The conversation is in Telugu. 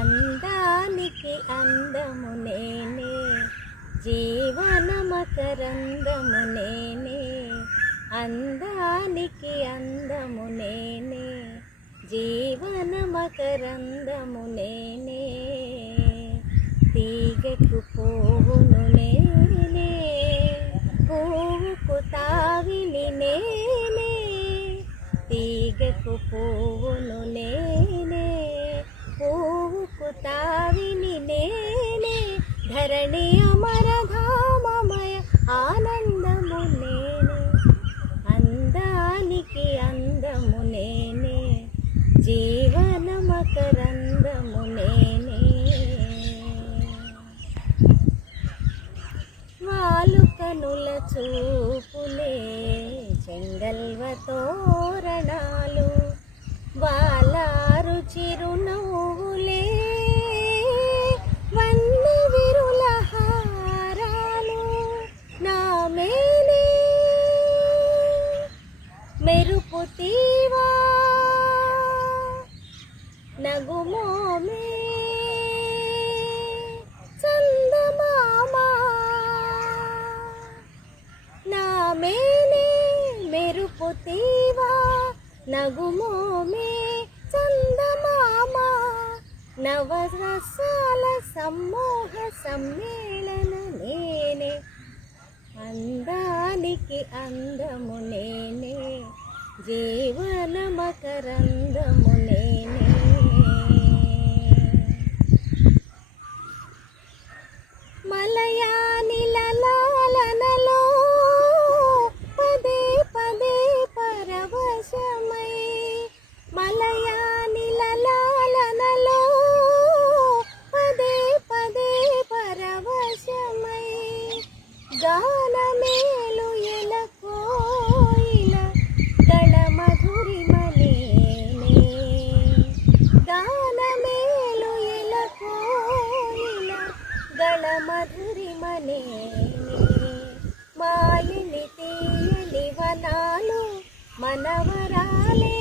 అందానికి అందము నేనే, జీవన మకరందము నేనే. అందానికి అందము నేనే, జీవన మకరందము నేనే. తీగకు పువ్వును నేనే, పువ్వుకు తావిని నేనే. తీగకు పువ్వును నేనే, పువ్వుకు తావిని నేనే. ధరణి అమరధామమయ ఆనందము నేనే. అందానికి అందము నేనే, జీవన మకరందము నేనే. వాలు కనుల చూపులే చెంగల్వ తోరణాలు, వాలారు చిరునవ్వులే వన్ని విరుల హారాలు. నా మేనే మెరుపు తీవా నగుమోమే చందమామా. నా మేనే మెరుపు తీవా నగుమోమే చందమామా. నవరసాల సమ్మోహ సమ్మేళన నేనే. అందానికి అందము నేనే, జీవన మకరందము నేనే. మలయానిల లాలనలో పదే పదే పరవశమై, మలయానిల లాలనలో పదే పదే పరవశమై. గానమేలు ఎల కోయిల గళ మధురిమ నేనే. గానమేలు ఎల కోయిల గళ మధురిమ నేనే. మాలిని తీయని వనాలు మనవరాలే